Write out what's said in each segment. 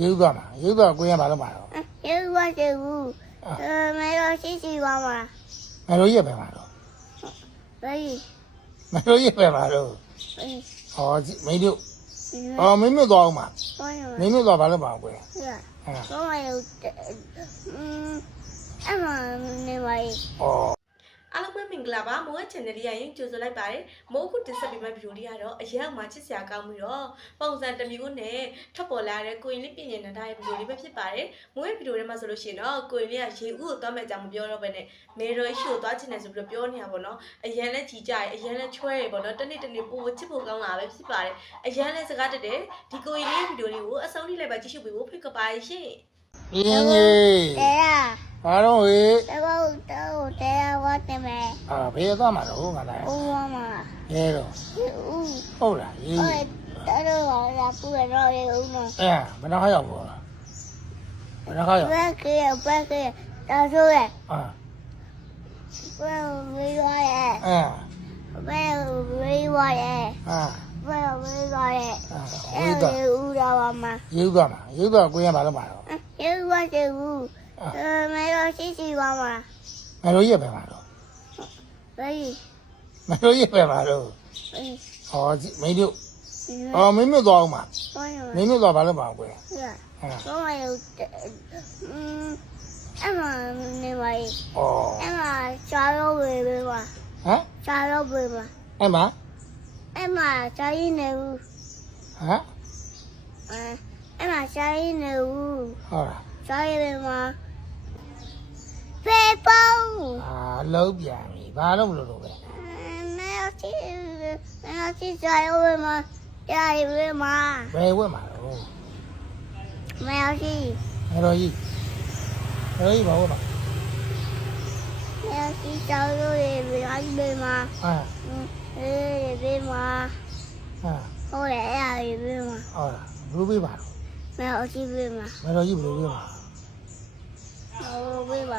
ရေးဥသွားမှာရေးဥသွားကိုရင်ဘာလုပ်မှာတော့ ရုပ်ဝတ်တူအဲမေရောရှိရှိပါမလား မလိုရက်ပဲမှာတော့ ဘယ် မလိုရက်ပဲမှာတော့ ဘယ် ဟောမင်းတို့အော်မင်းတို့သွားအောင်မှာ ဘာလဲ မင်းတို့သွားဘာလုပ်မှာကိုရင် ဟဲ့ ဟမ် ဘာလဲอืมအမနေပါ E အော် အားလုံးပဲ မင်္ဂလာပါမိုးရဲ့ channel လေးရရင်ကြိုဆိုလိုက်ပါတယ်မိုးအခုတင်ဆက်ပေးမယ့်ဗီဒီယိုလေးကတော့အရက်မှာချစ်စရာကောင်းပြီးတော့ပုံစံတစ်မျိုးနဲ့ထပ်ပေါ်လာတဲ့ကိုရင်လေးပြင်ညင်နေတာရဲ့ဗီဒီယိုလေးပဲဖြစ်ပါတယ်မိုးရဲ့ဗီဒီယိုထဲမှာဆိုလို့ရှိရင်တော့ကိုရင်လေးကရေဦးကိုသွားမဲ့အကြောင်းမပြောတော့ဘဲနဲ့မေရိုရှိကိုသွားချင်တယ်ဆိုပြီးတော့ပြောနေတာပေါ့နော်အရန်လည်းကြီးကြရအရန်လည်းချွဲရပေါ့နော်တနေ့တနေ့ပို့ချစ်ဖို့ကောင်းလာပဲဖြစ်ပါတယ်အရန်လည်းစကားတက်တယ်ဒီကိုရင်လေးရဲ့ဗီဒီယိုလေးကိုအဆုံးထိလိုက်ပါကြည့်ရှုပေးဖို့ဖိတ်ကပါရှင်ပြင်းကြီးတဲရ ဘာတော့ဟေးတဲဘောတော့တဲရဝတ်တယ်မယ်အာဘယ်သွားမှာတော့ငါလည်းဦးဝမရဲတော့ဦးဟုတ်လားရေးဟဲ့တဲတော့လာပူရတော့ရေဦးနော်အဲမနှခါရောက်ပေါ်မနှခါရောက်ဘယ်ကဲဘယ်ကဲတာဆိုရအာဘယ်ဝေးရရဲ့အဲဘယ်ဝေးရရဲ့အာဘယ်ဝေးရရဲ့အာအဲရေးသွားဦးတော်ပါမရေးသွားမှာရေးသွားကိုရင်ဘာလုပ်မှာတော့ရုပ်ဝတ်တူအဲ မေရောရှိရှိပါမလား မလိုရက်ပဲမှာတော့ ဘယ် မလိုရက်ပဲမှာတော့ ဘယ် ဟောမင်းတို့အော်မင်းတို့သွားအောင်မှာ ဘာလဲ မင်းတို့သွားဘာလုပ်မှာကိုရင် ဟဲ့ ဟမ် ဘာမှလို့อืมအမနေပါ E အော် အမရှားလို့ဝေးပဲပါ ဟမ် ရှားလို့ဝေးပါ အဲ့မှာ အမရှားရင်းနေဘူး ဟမ် အဲအမရှားရင်းနေဘူး ဟုတ်လား ရှားရင်းမှာ ဖေပေါင်းအာလုံးပြန်ပြီဘာလို့မလို့လို့ပဲမဲချီမဲချီရှားရဝေးမှာရှားရဝေးမှာဘယ်ဝက်မှာတော့မဲချီမတော်ကြီးမတော်ကြီးဘာဝက်မှာမဲချီရှားလို့ရဝေးဝေးမှာအာအေးဝေးမှာအာဟုတ်တယ်အဲ့ဒါဝေးမှာဟုတ်လားဘလူးပေးပါတော့မဲချီဝေးမှာမတော်ကြီးဘလူးပေးပါဟုတ် ဝေးပါ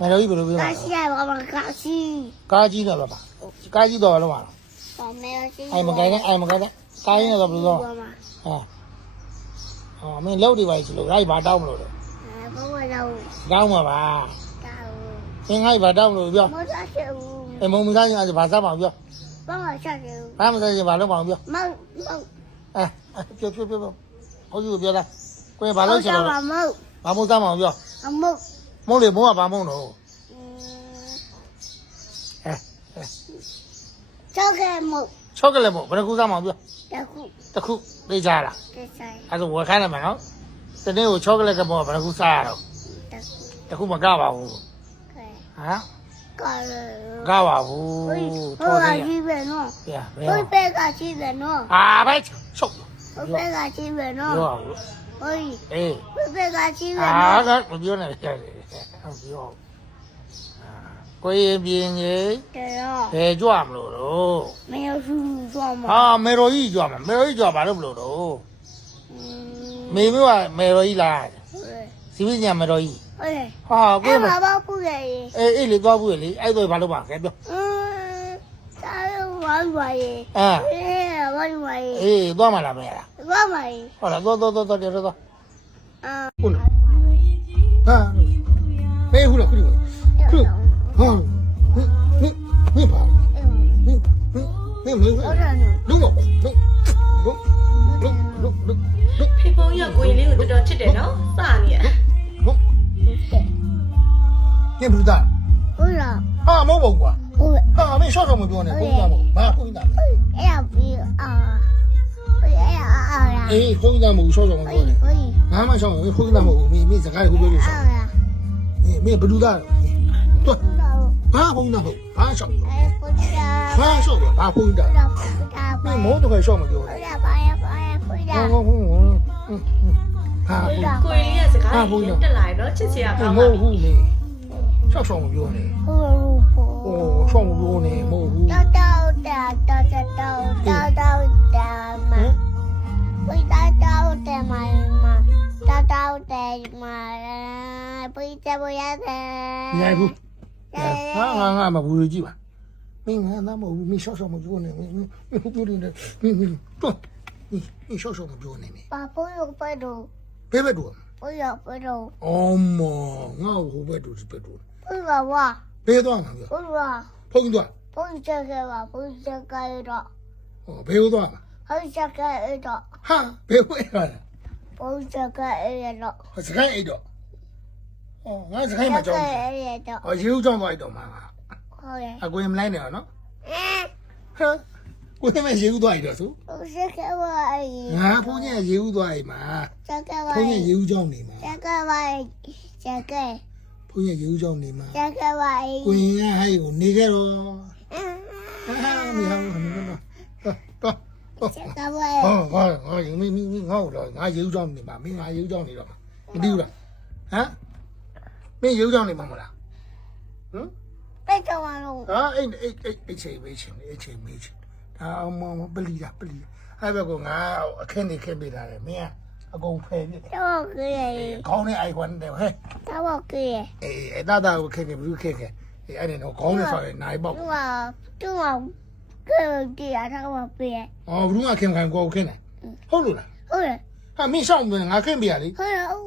မတော်ကြီးဘလူးပေးပါကာရှိရပါမကာရှိကားကြီးတော့ပါကားကြီးတော့လုံးပါတော့ဘာမဲရှိအိမ်မကိုင်းနဲ့အိမ်မကိုင်းနဲ့ကားကြီးတော့ဘလူးတော့ဘာမဟာအော်မင်းလှုပ်နေပါချလို့အဲ့ဘာတောင်းမလို့တော့အဲဘဝတော့တောင်းမှာပါတောင်းမင်းငါ့ဘာတောင်းမလို့ပြောမောစားချေဦးအမုံမစားရင်ဘာစားပါပြောဘာမစားချေဦးဘာမစားရင်ဘာလုပ်ပါပြောမောင်မောင်အဲပြောပြောပြောဟုတ်ကြီးပြောလားကိုယ်ဘာလုပ်ချင်မောတော့င်မောင်ဘာမို့စားမအောင်ပြောအမောင် မုံလေမုံကဘာမုံတော့အဲချောက်ကဲမောင်ချောကလက်မို့ဘယ်ကူစားမအောင်ပြောတခုတခုသိကြလားတက်ဆိုင်အဲဒါဝယ်ခိုင်းလိုက်မယ်နော်တနေ့ကိုချောကလက်ကမောဘယ်ကူစားရတော့တခုတခုမကပါဘူးကဲဟမ်ကာရကပါဘူးဟိုထောဟိုတယ်ကရှိပဲနော်ရဘယ်ဟိုဘက်ကရှိပဲနော်အာဘိုက်ချုပ်ဟိုဘက်ကရှိပဲနော်ပြောဘူးဟိုအေးဟိုဘက်ကရှိပဲအာနော်ကမပြောနဲ့ပြောတယ် ဟုတ်ပြောကိုရင်ပြင်းကြီးတယ်တော့ဘယ်ကြွမလို့တော့မင်းတို့သွားမှာဟာမေရိုကြီးကြွမှာမေရိုကြီးကြွဘာလို့မလို့တော့မေမေကမေရိုကြီးလားဟုတ်တယ်စီပညာမေရိုကြီးဟုတ်တယ်ဟာကိုအဲ့မမှာဘာပူရည်အေးအေးလေသွားဘူးလေအဲ့တော့ဘာလို့ပါခဲပြောอืมစားရဝါဝါရည်အာအေးဝါဝါရည်အေးသွားမလားမလားဝါဝါရည်ဟုတ်လားသွားသွားသွားသွားသွားသွားအာခုနဟာ ဘေးဟူလားခုနခုဟာနိနိပါနိနိနိမဟုတ်တယ်နော်လုံးမလုံးလုံးလုံးလုံးလုံးဖေဖုံကြီးကကိုရင်လေးကိုတော်တော်ချစ်တယ်နော်စနေရလုံးကဲဘုရားဟုတ်လားဟာမဟုတ်ဘူးကွာဟုတ်တယ်ဟာမင်းရှော့တော့မပြောနဲ့ဘုရားမို့ဘာဘုရားအဲ့ဒါပြီးအာအဲ့ဒါအာရာအေးဘုရားမို့ရှော့တော့မဟိုပြောနဲ့ဟိုငါမှရှော့ရင်ဘု ရားမို့မင်းမင်းစကားကိုပြောလို့ရှော့အာရာအေးမင်းဘုရားတော့ဟုတ်လားဘာဘုရားမို့ဘာရှော့အဲ့ပူတာဘာရှော့ဘာဘုရားဟုတ်လားပူတာမပါင်းမို့တော့ရှော့မပြောဟုတ်နဲ့လားပါရပါရပူတာဟုတ်ဟုတ်ဟုတ်ဟာဘုရားကိုရင် 你再不要疼？你还不？啊啊啊！嘛，不着急吧？没啊那么没小小么脚呢？没没没不灵的，没没坐，没没小小么脚呢？没。把朋友背住。背背住。我要背住。啊嘛，俺我背住是背住了。背多少？背多少？背多少？跑几多？跑一千个吧，跑一千个一个。哦，背多少？跑一千个一个。哈，背多少？跑一千个一个。跑一千个一个。 အော်ငါစခိုင်းမှာကြောက်တယ်အဲ့တော့အော်ရေဦးကြောက်သွားလိုက်တော့မှာဟုတ်တယ်အကွေမလိုက်နဲ့တော့နော်ဟမ်ကိုယ်ကမရေဦးသွားရတော့ဆိုစခိုင်းပါငါဖုန်းကြီးရေဦးသွားရမှာစခိုင်းပါဖုန်းကြီးရေဦးကြောက်နေမှာစခိုင်းပါစခိုင်းဖုန်းကြီးရေဦးကြောက်နေမှာစခိုင်းပါကိုင်ကဟဲ့ကိုနေခဲ့တော့ဟာမရဘူးမင်းကတော့တော့ဟုတ်ဟုတ်ဟုတ်ငါငါငါငါရေဦးကြောင်းနေပါမင်းငါရေဦးကြောင်းနေတော့မသိဘူးလားဟမ် မင်းရုပ်ကြောင်နေမှာမလားဟမ်ပဲကြောင်ပါလို့ဟာအဲ့အဲ့အဲ့အဲ့ချိန်မေးချင်းအဲ့ချိန်မေးချင်းဒါအောင်မအောင်ပလီတာပလီအဲ့ဘက်ကငါအခင်းနေခင်းပေးတာလေမင်းကအကုန်ဖယ်ပြစ်တယ်တော့ကြည့်ခေါင်းနဲ့ icon တယ်ဟဲ့တော့ကြည့်အေးအဲ့ဒါတော့ခင်းခင်းဘူးခင်းခင်းအဲ့အဲ့တော့ခေါင်းနဲ့ဆော်တယ်နိုင်ပေါ့သူကသူကကြည့်ရတာကပေးအော်ဘူးကခင်ခံကိုခင်းတယ်ဟုတ်လို့လားဟုတ်တယ်ဟာမင်းရှောင်းမင်းငါခင်းပေးရလေဟုတ်တယ်အော်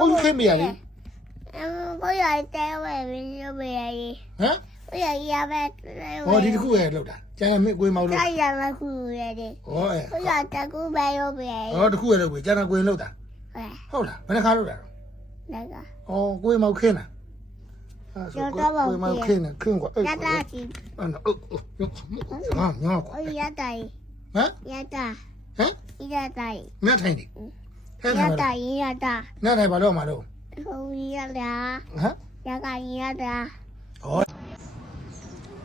ဟုတ်ခင်းပေးရလေ ဘိုးရတဲဝဲပြီးလို့မရကြီးဟမ်ဘိုးရကြီးရပဲဟောဒီတစ်ခုရဲ့လောက်တာကျန်ရမေးကိုယ်မောက်လို့ကျန်ရမခုရတယ်ဟောအဲဘိုးရတကူပဲရောပဲဟောတစ်ခုရဲ့လောက်ပဲကျန်ရကိုယ်လောက်တာဟုတ်လားဘယ်နှခါလောက်တာလဲကဟောကိုယ်မောက်ခင်းလားဆိုတော့ကိုယ်မောက်ခင်းနေခင်းကွာအဲ့ရတာကြီးအဲ့နော်ငါငါကွာရတာကြီးဟမ်ရတာဟမ်ရတာကြီးငါထိုင်နေရတာရတာငါထိုင်ပါတော့မှာတော့ ဟုတ်ကြီးရလားဟမ်ရကကြီးရလားဟော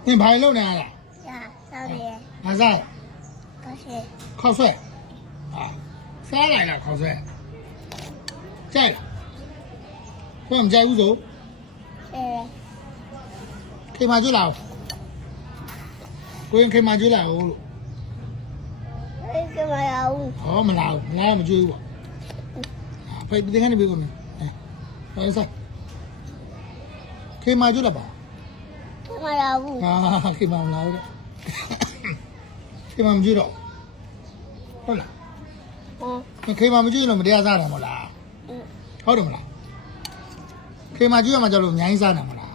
နင်ဘာလုပ်နေရလဲရဆောက်ရယ်ငါစားကောက်ဆွဲကောက်ဆွဲဟာစားလိုက်လားကောက်ဆွဲကြိုက်လားကိုမကြိုက်ဘူးဆိုအဲခေမာကျွလာကိုရင်ခေမာကျွလာဟုတ်လို့ခေမာရအောင်ဟောမလာဘူးမလာမကျွေးဘူးပေါ့ဖိတ်တင်ခန်းနေပြီကော န်မယ်အဲဟဲ့စားခေမကျွလာပါ 为什么要我？ ဟာခေမမလာဘူးခေမမကျွတော့ဟုတ်လား 嗯 ခေမမကျွလို့မတရားစားတယ်မဟုတ်လား 嗯， ဟုတ်တယ်မလားခေမကျွရမှာကြောက်လို့အများကြီးစားတယ်မလား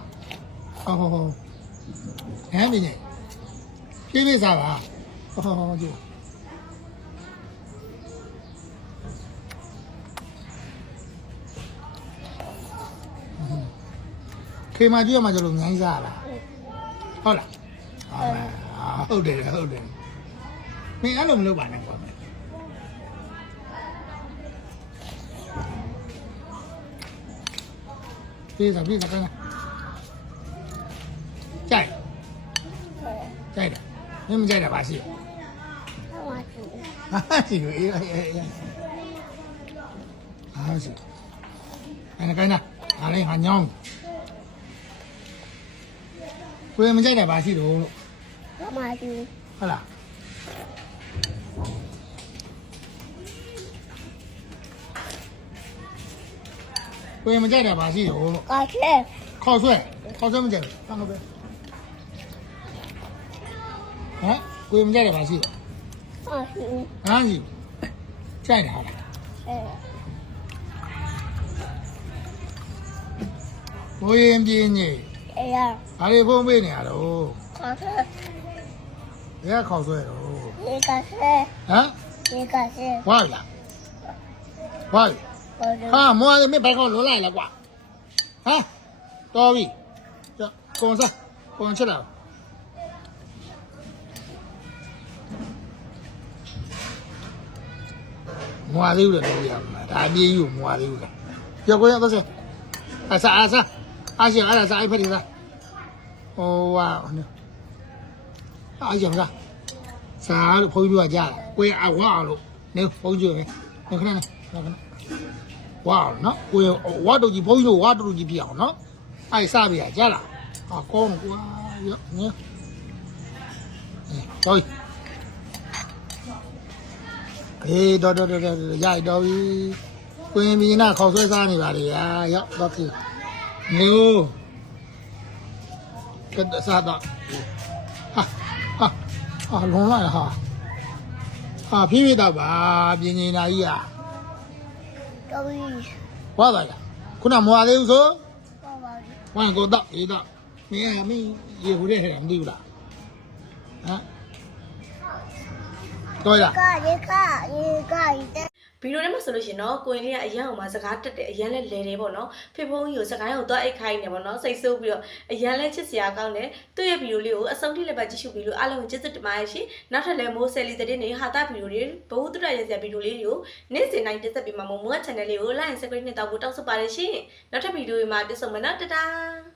ဟုတ်ဟုတ်ဟုတ်ဟမ်မင်းကြီးဖြည်းဖြည်းစားပါဟုတ်ဟုတ်ဟုတ်ကျွ ခင်မကြီးကမှကျွန်တော်ငိုင်းစားလားဟုတ်လားဟုတ်တယ်ဟုတ်တယ်မင်းအဲ့လိုမလုပ်ပါနဲ့ကွာပြေးစားပြေးစားခိုင်းလားကြိုက်ကြိုက်တယ်မင်းမကြိုက်တာပါရှိရဟာရှိကိုအေးအေးအေးဟာရှိအဲ့ဒါခိုင်းလားအားလေးဟာညောင်း ကိုယ်မကြိုက်တာဘာရှိတော့လို့ဘာမှမရှိဘူးဟုတ်လားကိုယ်မကြိုက်တာဘာရှိတော့လို့ကောက်ဆွဲခေါက်ဆွဲခေါက်ဆွဲမကြိုက်ဘူးတောင်းလို့ပဲဟမ်ကိုယ်မကြိုက်တာဘာရှိတော့ကောက်ဆွဲဟမ်ကြီးကြိုက်တာဟုတ်လားအဲဘိုးရင်ပြင်းကြီး 哎呀， ဘာတွေဖုံးပေးနေရတော့ 搞去。 ဘယ်ကခေါက်ဆွဲတော့ 一个是， ဟမ် 一个是， ဝါပြီလားဝါပြီ 我就 ဟာမွားလေးမင်းဘိုက်ကောက်လွန်လိုက်လားကွာဟာတော်ပြီကြကုန်စားကုန်ချက်လာမွားသေးဘူးလေတော့ရမှာဒါအပြေးယူမွားသေးဘူးလေကြောက်ကိုရတော့စေအစားအစား အရှင်အဲ့ဒါစားအိဖက်ဒီစားဟိုဝါအားကြောင့်လားစားလို့ဖုန်းကြီးကကြားကိုရအဝါလို့နေဖုန်းကြီးနေခဏနေခဏဝါနော်ကိုယ်ဝါတို့ကြီးဘုန်းကြီးတို့ဝါတို့ကြီးပြအောင်နော်အဲ့စားပြရကြလားဟာကောင်းကွာရောနော်တော်ပြီအေးတော်တော်တော်တော်ရိုက်တော်ပြီကိုရင်မင်းနာခေါက်ဆွဲစားနေပါလေရာရောက်တော့ပြီ မျိုးကတ်စားတော့ဟာဟာဟာလုံးလိုက်ဟာဟာဖြည်းဖြည်းတော့ပါပြင်းနေတာကြီးอ่ะဟတော်ပြီဝါပါလားခုနမွာသေးဘူးဆိုပါပါပြီဝိုင်းကိုတော့အေးတော့မင်းကမင်းရေဟိုတဲ့ဟဲ့မသိ ဘူးလားဟမ်တော်လားကရေကရေကရေဗီဒီယိုထဲမှာဆိုလို့ရှိရင်တော့ကိုရင်လေးကအရန်အောင်မှာစကားတက်တယ်အရန်လဲလဲတယ်ပေါ့နော်ဖေဖုန်းကြီးကိုစကားရုံတော့အိတ်ခိုင်းနေပေါ့နော်စိတ်ဆိုးပြီးတော့အရန်လဲချစ်စရာကောင်းတယ်သူ့ရဲ့ဗီဒီယိုလေးကိုအဆုံးထိလည်းပဲကြည့်ရှုပြီးလို့အားလုံးကိုကျေးဇူးတင်ပါတယ်ရှင်နောက်ထပ်လည်းမိုးဆယ်လီတဲ့နေဟာတာဗီဒီယိုတွေဘဝတုဒ္ဒရရစရာဗီဒီယိုလေးတွေကိုနေ့စဉ်တိုင်းတက်ဆက်ပြီးမှမိုးမိုး channel လေးကို like and subscribe နဲ့တောက်ဖို့တောက်ဆိုပါတယ်ရှင်နောက်ထပ်ဗီဒီယိုတွေမှာပြန်ဆုံမယ်နော်တတား